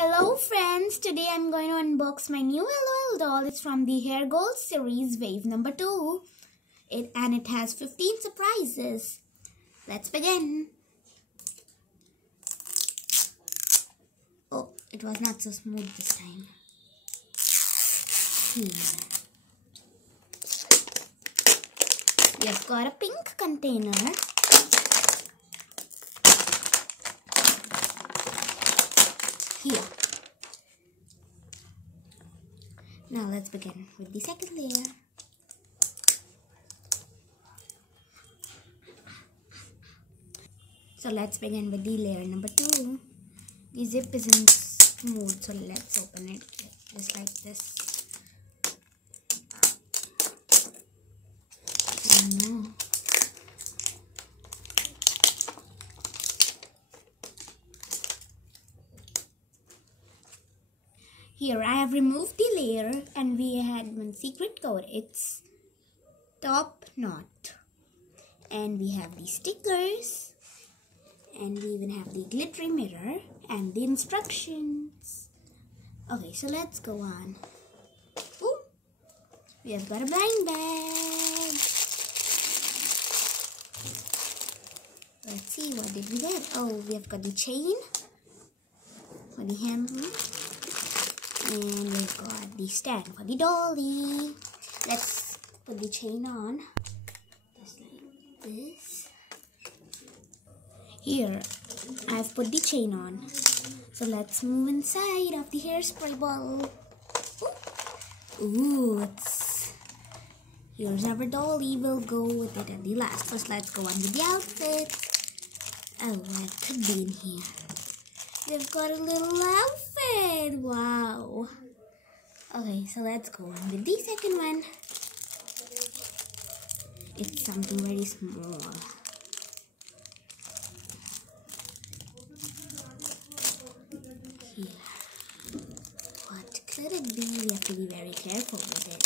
Hello friends, today I'm going to unbox my new L.O.L doll. It's from the hairgoals series wave number 2. It has 15 surprises. Let's begin. Oh, it was not so smooth this time. We have got a pink container. Here. Now let's begin with the second layer. So let's begin with the layer number 2. The zip isn't smooth, so let's open it just like this. Oh no. Here I have removed the layer and we had one secret code. It's top knot. And we have the stickers. And we even have the glittery mirror and the instructions. Okay, so let's go on. Ooh, we have got a blind bag. Let's see, what did we get? Oh, we have got the chain for the handle. And we've got the stand for the dolly. Let's put the chain on. Just like this. Here, I've put the chain on. So let's move inside of the hairspray bottle. Ooh, here's our dolly. We'll go with it at the last. First, let's go on with the outfit. Oh, what could be in here? We've got a little outfit. Wow. Okay, so let's go on with the second one. It's something very small. Here. What could it be? We have to be very careful with it.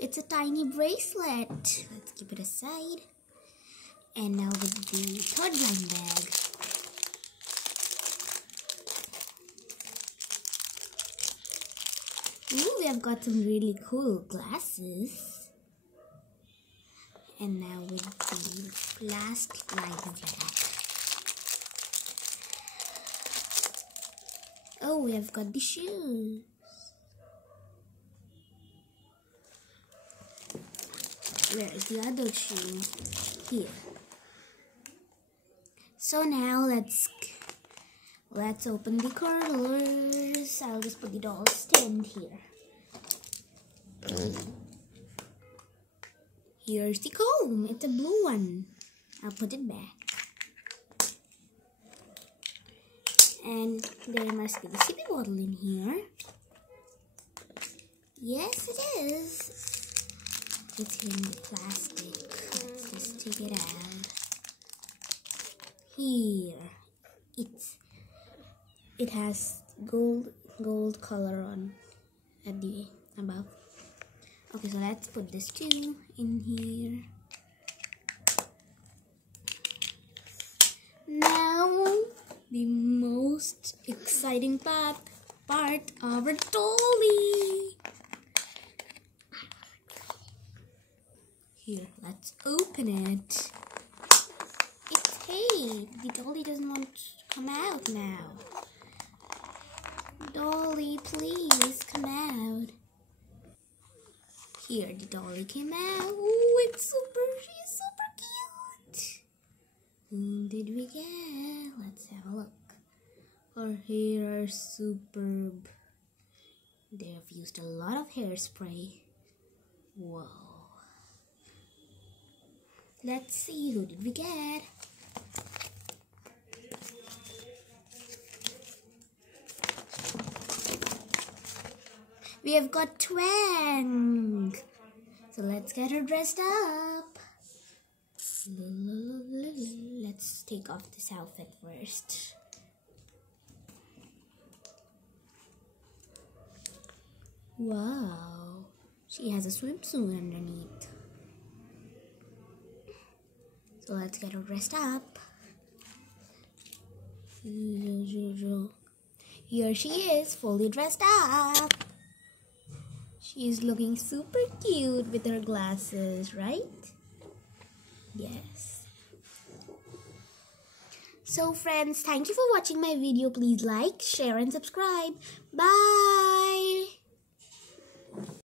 It's a tiny bracelet. Let's keep it aside. And now with the third blind bag. Ooh, we have got some really cool glasses. And now with the last blind bag. Oh, we have got the shoes. Where is the other shoe? Here. So now let's open the curlers. I'll just put the doll stand here. Here's the comb. It's a blue one. I'll put it back. And there must be the sippy bottle in here. Yes, it is. It's in the plastic. Let's just take it out. Here, it has gold color on at the above. Okay, so let's put this too in here. Now the most exciting part of our dolly. Here, let's open it. Hey, the dolly doesn't want to come out now. Dolly, please come out. Here, the dolly came out. Ooh, she's super cute. Who did we get? Let's have a look. Her hair are superb. They have used a lot of hairspray. Whoa. Let's see, who did we get? We have got Twang. So let's get her dressed up. Let's take off this outfit first. Wow. She has a swimsuit underneath. So let's get her dressed up. Here she is, fully dressed up. She's looking super cute with her glasses, right? Yes. So friends, thank you for watching my video. Please like, share and subscribe. Bye.